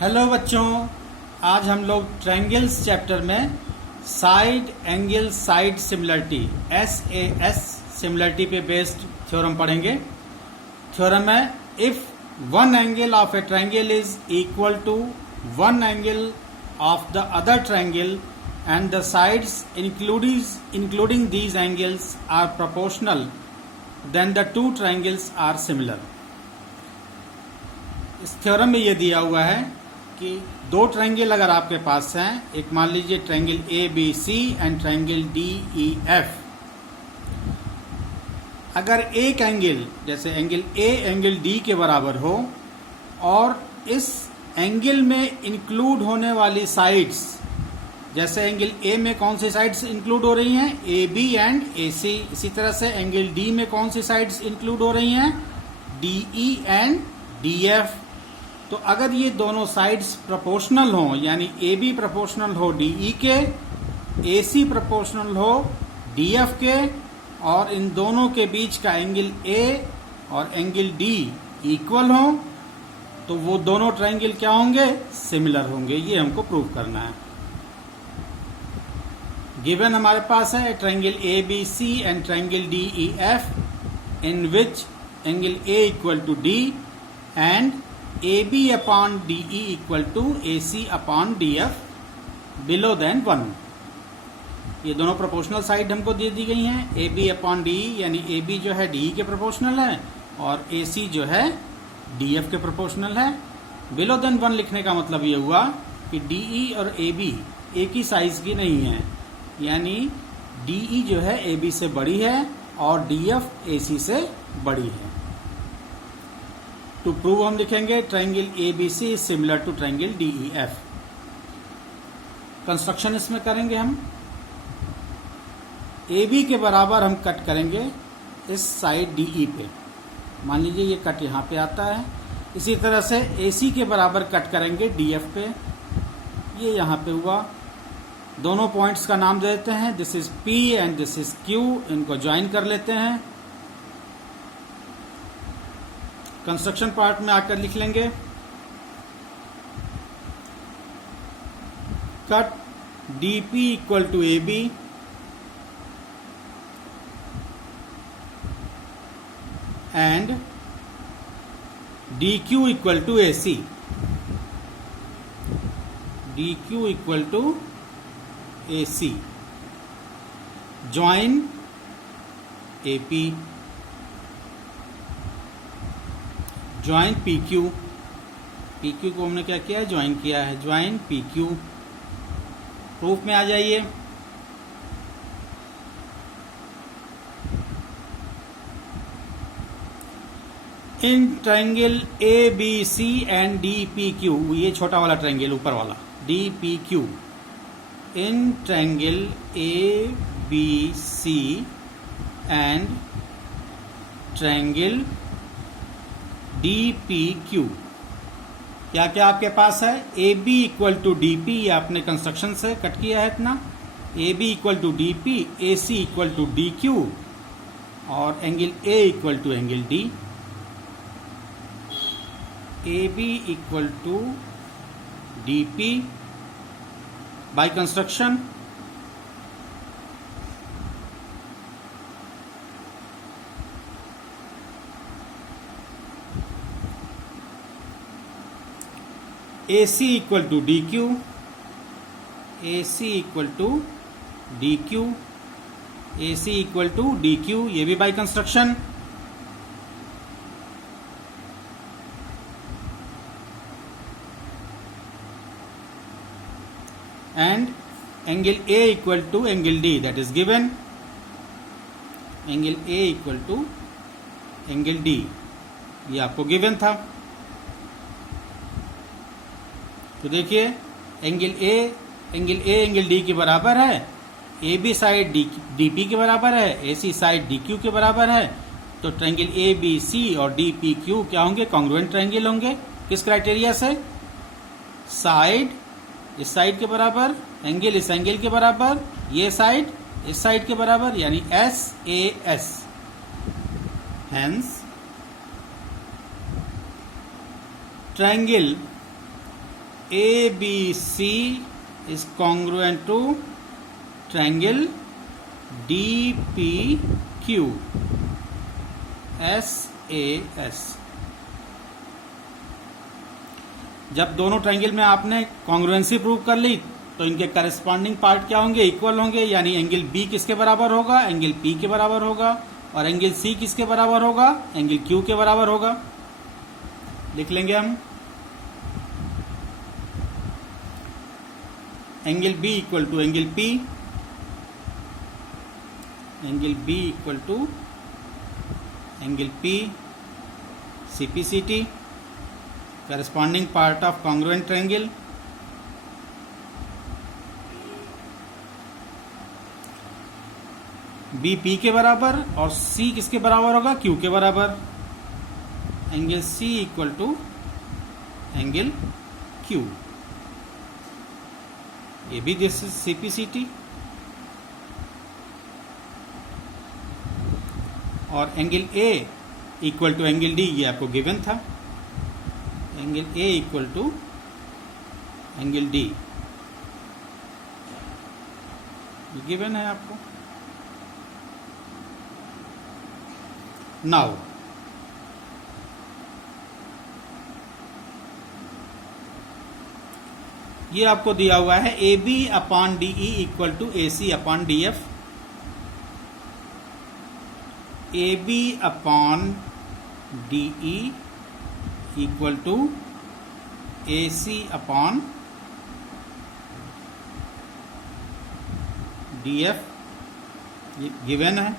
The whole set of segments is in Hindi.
हेलो बच्चों, आज हम लोग ट्रायंगल्स चैप्टर में side angle side similarity SAS similarity पे बेस्ड थ्योरम पढ़ेंगे। थ्योरम है if one angle of a triangle is equal to one angle of the other triangle and the sides including these angles are proportional then the two triangles are similar. इस थ्योरम में ये दिया हुआ है कि दो ट्रायंगल अगर आपके पास हैं, एक मान लीजिए triangle ABC and triangle DEF, अगर एक एंगल जैसे एंगल A एंगल D के बराबर हो और इस एंगल में इंक्लूड होने वाली साइड्स, जैसे एंगल A में कौन सी साइड्स इंक्लूड हो रही हैं, AB एंड AC, इसी तरह से एंगल D में कौन सी साइड्स इंक्लूड हो रही हैं, DE एंड DF। तो अगर ये दोनों साइड्स प्रोपोर्शनल हो, यानी AB प्रोपोर्शनल हो DE के, AC प्रोपोर्शनल हो DF के, और इन दोनों के बीच का एंगल A और एंगल D इक्वल हो, तो वो दोनों ट्रायंगल क्या होंगे, सिमिलर होंगे। ये हमको प्रूव करना है। गिवन हमारे पास है triangle ABC and triangle DEF in which angle A equal to D and AB upon DE equal to AC upon DF below then 1। ये दोनों प्रोपोर्शनल साइड हमको दे दी गई हैं। AB अपॉन DE यानी AB जो है DE के प्रोपोर्शनल है और AC जो है DF के प्रोपोर्शनल है। बिलो देन 1 लिखने का मतलब ये हुआ कि DE और AB एक ही साइज की नहीं है, यानी DE जो है AB से बड़ी है और DF AC से बड़ी है। टू प्रूव हम लिखेंगे triangle ABC is similar to triangle DEF। Construction इसमें करेंगे हम। AB के बराबर हम कट करेंगे इस साइड DE पे, मान लीजिए ये कट यहाँ पे आता है। इसी तरह से AC के बराबर कट करेंगे DF पे, ये यहाँ पे हुआ। दोनों पॉइंट्स का नाम दे देते हैं, this is P and this is Q, इनको ज्वाइन कर लेते हैं। कंस्ट्रक्शन पार्ट में आकर लिख लेंगे cut DP equal to AB and DQ equal to AC, DQ equal to AC, join AP, join PQ, PQ को हमने क्या किया है, ज्वाइन किया है, ज्वाइन PQ। प्रूफ में आ जाइए। In triangle ABC and DPQ, ये छोटा वाला ट्रायंगल ऊपर वाला DPQ, in triangle ABC and triangle DPQ, क्या क्या आपके पास है, AB इक्वल टू DP, ये आपने कंस्ट्रक्शन से कट किया है इतना, AB equal to DP, AC equal to DQ और angle A equal to angle D। AB equal to DP by construction, AC equal to DQ, AC equal to DQ, AC equal to DQ, ये भी by construction. And angle A equal to angle D, that is given, angle A equal to angle D, ये आपको गिवन था। तो देखिए एंगल A एंगल D के बराबर है, AB साइड DP के बराबर है, AC साइड DQ के बराबर है, तो ट्रायंगल ABC और DPQ क्या होंगे, कॉन्ग्रुएंट ट्रायंगल होंगे। किस क्राइटेरिया से, साइड इस साइड के बराबर, एंगल इस एंगल के बराबर, ये साइड इस साइड के बराबर, यानी SAS। Hence triangle ABC is congruent to triangle DPQ SAS। जब दोनों ट्रायंगल में आपने कॉन्ग्रुएंसी प्रूव कर ली तो इनके करस्पॉन्डिंग पार्ट क्या होंगे, इक्वल होंगे, यानी एंगल बी किसके बराबर होगा, एंगल पी के बराबर होगा, और एंगल सी किसके बराबर होगा, एंगल क्यू के बराबर होगा। लिख लेंगे हम angle B equal to angle P, angle B equal to angle P, CPCT, corresponding part of congruent triangle। B P के बराबर और सी किसके बराबर होगा, क्यू के बराबर। Angle C equal to angle Q, ये भी दिस इज CPCT। और angle A equal to angle D, ये आपको गिवन था। Angle A equal to angle D, ये गिवन है आपको। नाउ ये आपको दिया हुआ है AB upon DE equal to AC upon DF। AB upon DE equal to AC upon DF, ये गिवन है।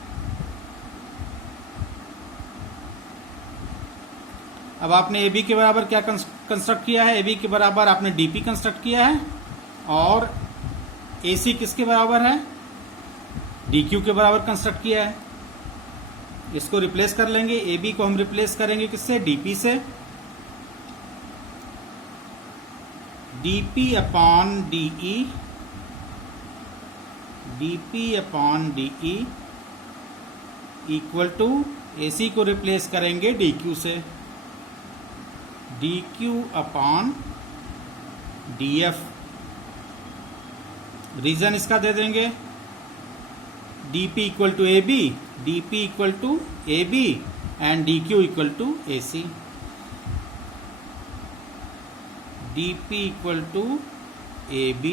अब आपने AB के बराबर क्या कंस्ट्रक्ट किया है, AB के बराबर आपने DP कंस्ट्रक्ट किया है, और AC किसके बराबर है, DQ के बराबर कंस्ट्रक्ट किया है। इसको रिप्लेस कर लेंगे, AB को हम रिप्लेस करेंगे किससे, DP से। DP upon DE, DP upon DE equal to AC को रिप्लेस करेंगे DQ से, DQ अपॉन DF। रीजन इसका दे देंगे, DP equal to AB, DP equal to AB and DQ equal to AC। DP equal to AB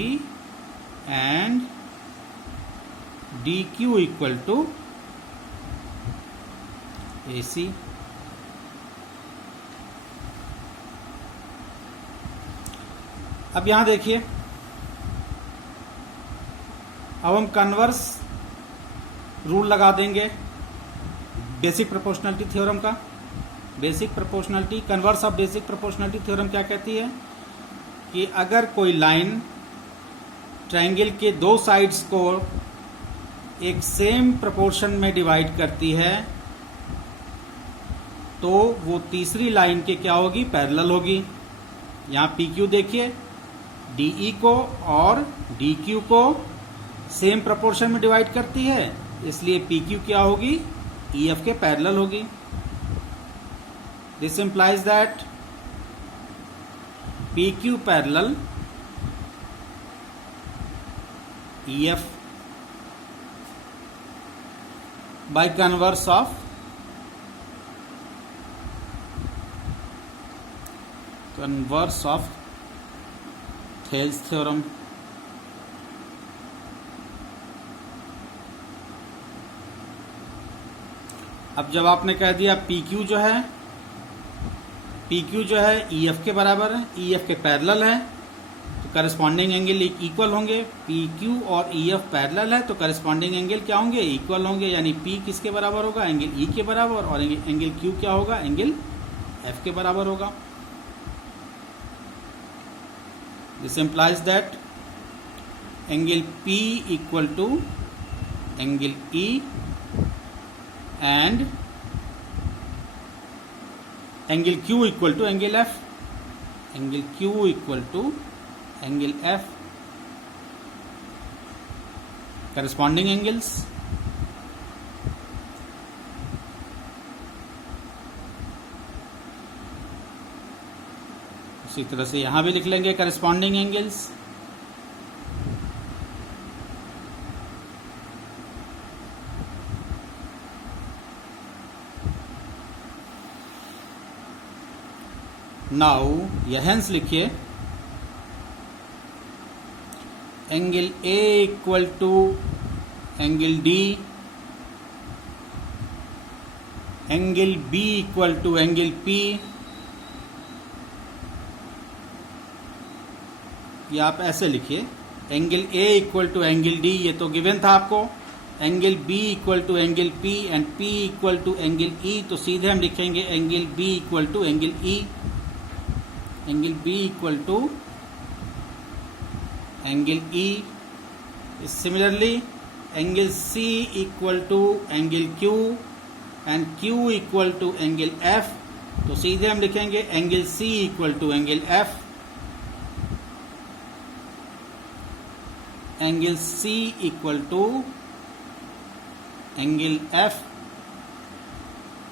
and DQ equal to AC। अब यहां देखिए, अब हम कन्वर्स रूल लगा देंगे बेसिक प्रोपोर्शनलिटी थ्योरम का। Basic proportionality, converse of basic proportionality theorem क्या कहती है कि अगर कोई लाइन ट्रायंगल के दो साइड्स को एक सेम प्रोपोर्शन में डिवाइड करती है तो वो तीसरी लाइन के क्या होगी, पैरेलल होगी। यहां PQ देखिए, DE को और DQ को सेम प्रोपोर्शन में डिवाइड करती है, इसलिए PQ क्या होगी, EF के पैरेलल होगी। This implies that PQ parallel EF by converse of Thales theorem। अब जब आपने कह दिया PQ जो है EF के बराबर है, EF के पैरेलल है, तो करस्पॉन्डिंग एंगल इक्वल होंगे। PQ और EF पैरेलल है तो करस्पॉन्डिंग एंगल क्या होंगे, इक्वल होंगे, यानी P किसके बराबर होगा, एंगल E के बराबर, और एंगल Q क्या होगा, एंगल F के बराबर होगा। This implies that angle P equal to angle E and angle Q equal to angle F. Angle Q equal to angle F. Corresponding angles. उसी तरह से यहाँ भी लिख लेंगे करस्पॉन्डिंग एंगल्स। नाउ यह हेंस लिखिए angle A equal to angle D, angle B equal to angle P, या आप ऐसे लिखिए angle A equal to angle D, ये तो गिवन था आपको, angle B equal to angle P and P equal to angle E, तो सीधे हम लिखेंगे angle B equal to angle E, angle B equal to angle E. Similarly angle C equal to angle Q and Q equal to angle F, तो सीधे हम लिखेंगे angle C equal to angle F, angle C equal to angle F.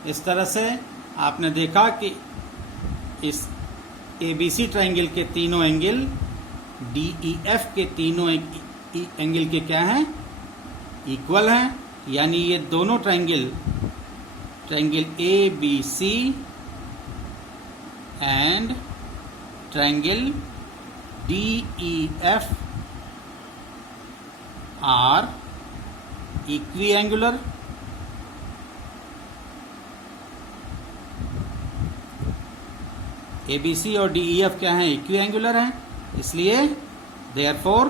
इस तरह से आपने देखा कि इस एबीसी ट्रायंगल के तीनों एंगल डीईएफ के तीनों एंगल के क्या हैं, इक्वल हैं, यानी ये दोनों triangle A B C and triangle DEF are equiangular. ABC और डीईएफ क्या हैं, इक्विएंगुलर हैं, इसलिए therefore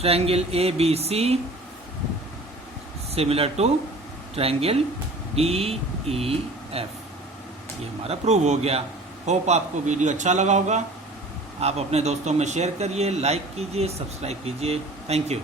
triangle ABC similar to triangle DEF. ये हमारा प्रूव हो गया। होप आपको वीडियो अच्छा लगा होगा। आप अपने दोस्तों में शेयर करिए, लाइक कीजिए, सब्सक्राइब कीजिए। Thank you.